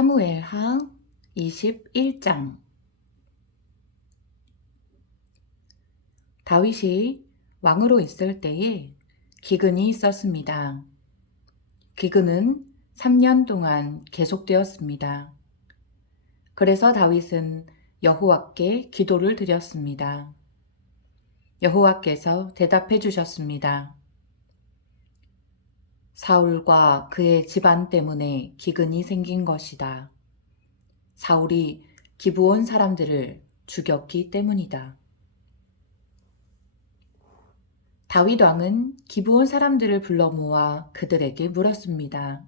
사무엘하 21장. 다윗이 왕으로 있을 때에 기근이 있었습니다. 기근은 3년 동안 계속되었습니다. 그래서 다윗은 여호와께 기도를 드렸습니다. 여호와께서 대답해 주셨습니다. 사울과 그의 집안 때문에 기근이 생긴 것이다. 사울이 기브온 사람들을 죽였기 때문이다. 다윗 왕은 기브온 사람들을 불러 모아 그들에게 물었습니다.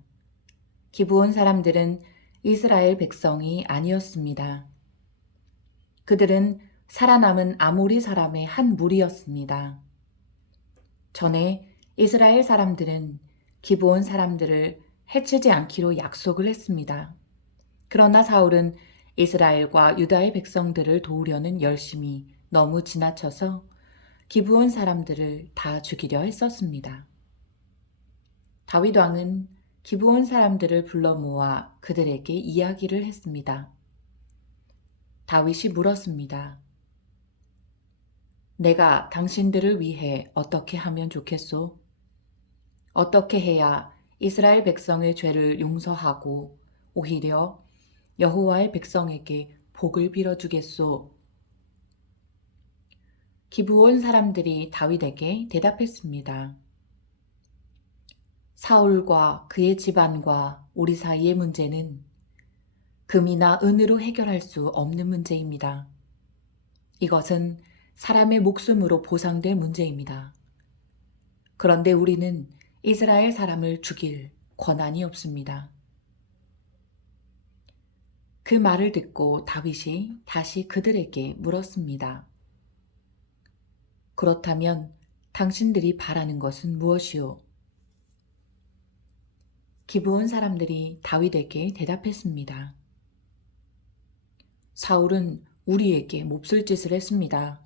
기브온 사람들은 이스라엘 백성이 아니었습니다. 그들은 살아남은 아모리 사람의 한 무리였습니다. 전에 이스라엘 사람들은 기브온 사람들을 해치지 않기로 약속을 했습니다. 그러나 사울은 이스라엘과 유다의 백성들을 도우려는 열심이 너무 지나쳐서 기브온 사람들을 다 죽이려 했었습니다. 다윗 왕은 기브온 사람들을 불러 모아 그들에게 이야기를 했습니다. 다윗이 물었습니다. 내가 당신들을 위해 어떻게 하면 좋겠소? 어떻게 해야 이스라엘 백성의 죄를 용서하고 오히려 여호와의 백성에게 복을 빌어주겠소? 기브온 사람들이 다윗에게 대답했습니다. 사울과 그의 집안과 우리 사이의 문제는 금이나 은으로 해결할 수 없는 문제입니다. 이것은 사람의 목숨으로 보상될 문제입니다. 그런데 우리는 이스라엘 사람을 죽일 권한이 없습니다. 그 말을 듣고 다윗이 다시 그들에게 물었습니다. 그렇다면 당신들이 바라는 것은 무엇이오? 기브온 사람들이 다윗에게 대답했습니다. 사울은 우리에게 몹쓸 짓을 했습니다.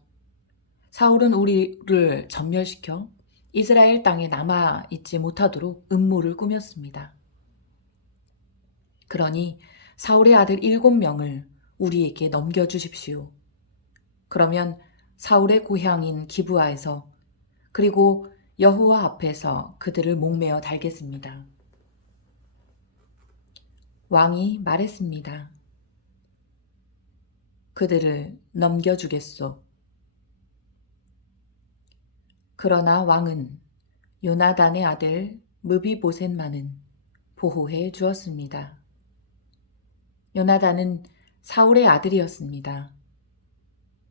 사울은 우리를 전멸시켜 이스라엘 땅에 남아있지 못하도록 음모를 꾸몄습니다. 그러니 사울의 아들 7명을 우리에게 넘겨주십시오. 그러면 사울의 고향인 기브아에서 그리고 여호와 앞에서 그들을 목매어 달겠습니다. 왕이 말했습니다. 그들을 넘겨주겠소. 그러나 왕은 요나단의 아들 므비보셋만은 보호해 주었습니다. 요나단은 사울의 아들이었습니다.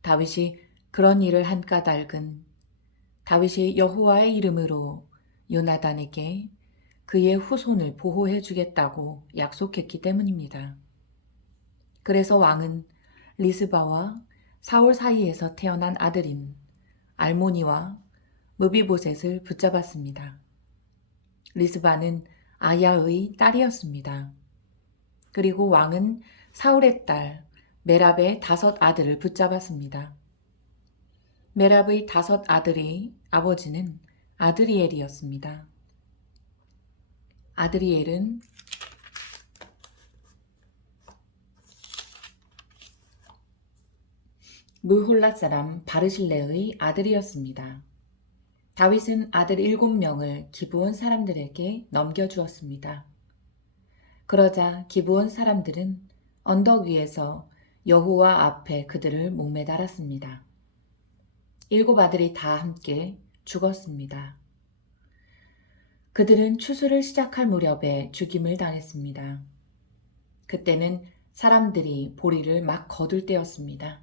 다윗이 그런 일을 한 까닭은 다윗이 여호와의 이름으로 요나단에게 그의 후손을 보호해 주겠다고 약속했기 때문입니다. 그래서 왕은 리스바와 사울 사이에서 태어난 아들인 알모니와 므비보셋을 붙잡았습니다. 리스바는 아야의 딸이었습니다. 그리고 왕은 사울의 딸 메랍의 5 아들을 붙잡았습니다. 메랍의 5 아들의 아버지는 아드리엘이었습니다. 아드리엘은 무홀랏 사람 바르실레의 아들이었습니다. 다윗은 아들 7명을 기브온 사람들에게 넘겨주었습니다. 그러자 기브온 사람들은 언덕 위에서 여호와 앞에 그들을 목매달았습니다. 7 아들이 다 함께 죽었습니다. 그들은 추수를 시작할 무렵에 죽임을 당했습니다. 그때는 사람들이 보리를 막 거둘 때였습니다.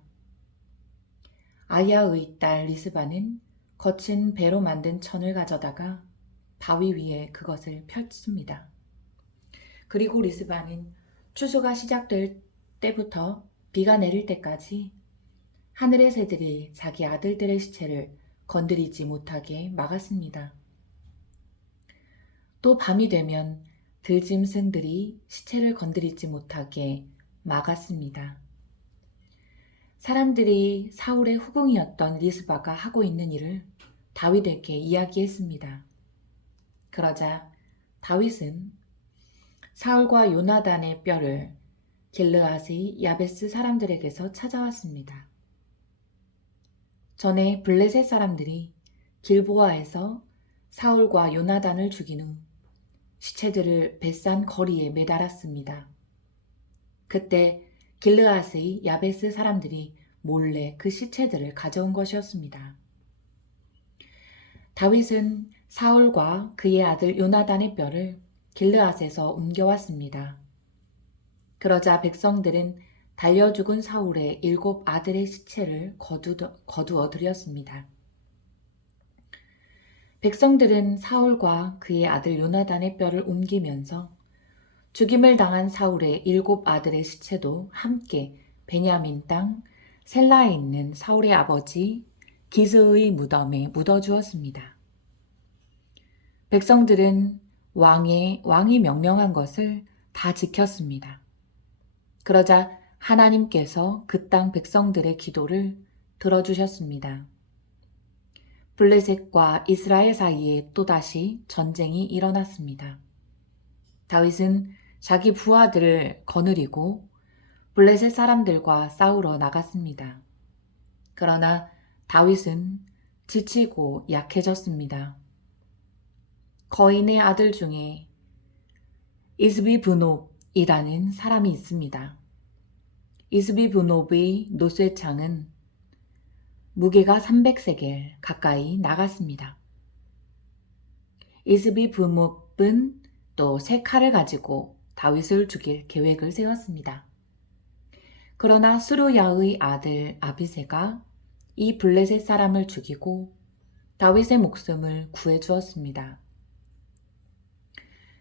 아야의 딸 리스바는 거친 배로 만든 천을 가져다가 바위 위에 그것을 펼칩니다. 그리고 리스바는 추수가 시작될 때부터 비가 내릴 때까지 하늘의 새들이 자기 아들들의 시체를 건드리지 못하게 막았습니다. 또 밤이 되면 들짐승들이 시체를 건드리지 못하게 막았습니다. 사람들이 사울의 후궁이었던 리스바가 하고 있는 일을 다윗에게 이야기했습니다. 그러자 다윗은 사울과 요나단의 뼈를 길르앗의 야베스 사람들에게서 찾아왔습니다. 전에 블레셋 사람들이 길보아에서 사울과 요나단을 죽인 후 시체들을 벳산 거리에 매달았습니다. 그때 길르앗의 야베스 사람들이 몰래 그 시체들을 가져온 것이었습니다. 다윗은 사울과 그의 아들 요나단의 뼈를 길르앗에서 옮겨왔습니다. 그러자 백성들은 달려 죽은 사울의 7 아들의 시체를 거두어 드렸습니다. 백성들은 사울과 그의 아들 요나단의 뼈를 옮기면서 죽임을 당한 사울의 7 아들의 시체도 함께 베냐민 땅 셀라에 있는 사울의 아버지 기스의 무덤에 묻어주었습니다. 백성들은 왕이 명령한 것을 다 지켰습니다. 그러자 하나님께서 그 땅 백성들의 기도를 들어주셨습니다. 블레셋과 이스라엘 사이에 또다시 전쟁이 일어났습니다. 다윗은 자기 부하들을 거느리고 블레셋 사람들과 싸우러 나갔습니다. 그러나 다윗은 지치고 약해졌습니다. 거인의 아들 중에 이스비브놉이라는 사람이 있습니다. 이스비브놉의 노쇠창은 무게가 300세겔 가까이 나갔습니다. 이스비브놉은 또 3칼을 가지고 다윗을 죽일 계획을 세웠습니다. 그러나 스루야의 아들 아비새가 이 블레셋 사람을 죽이고 다윗의 목숨을 구해주었습니다.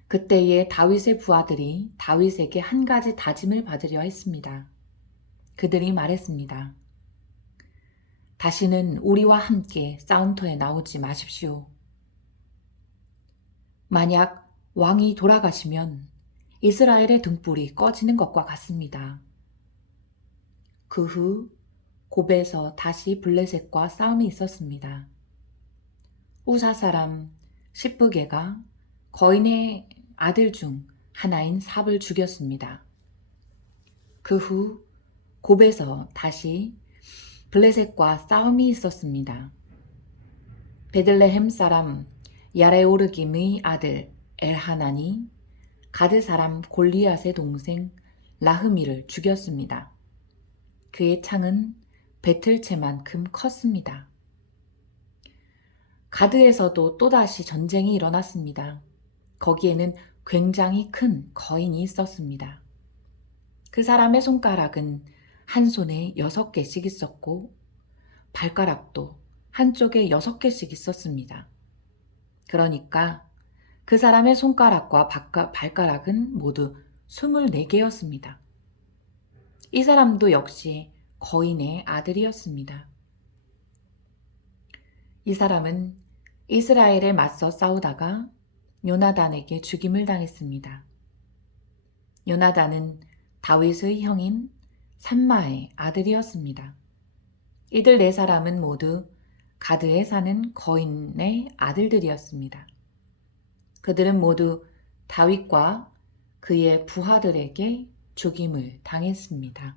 그때에 다윗의 부하들이 다윗에게 한 가지 다짐을 받으려 했습니다. 그들이 말했습니다. 다시는 우리와 함께 싸움터에 나오지 마십시오. 만약 왕이 돌아가시면 이스라엘의 등불이 꺼지는 것과 같습니다. 그 후 곱에서 다시 블레셋과 싸움이 있었습니다. 우사 사람 시브게가 거인의 아들 중 하나인 삽을 죽였습니다. 그 후 곱에서 다시 블레셋과 싸움이 있었습니다. 베들레헴 사람 야레오르김의 아들 엘하난이 가드 사람 골리앗의 동생 라흐미를 죽였습니다. 그의 창은 배틀채만큼 컸습니다. 가드에서도 또다시 전쟁이 일어났습니다. 거기에는 굉장히 큰 거인이 있었습니다. 그 사람의 손가락은 한 손에 6개씩 있었고 발가락도 한쪽에 6개씩 있었습니다. 그러니까 그 사람의 손가락과 발가락은 모두 24개였습니다. 이 사람도 역시 거인의 아들이었습니다. 이 사람은 이스라엘에 맞서 싸우다가 요나단에게 죽임을 당했습니다. 요나단은 다윗의 형인 삼마의 아들이었습니다. 이들 4사람은 모두 가드에 사는 거인의 아들들이었습니다. 그들은 모두 다윗과 그의 부하들에게 죽임을 당했습니다.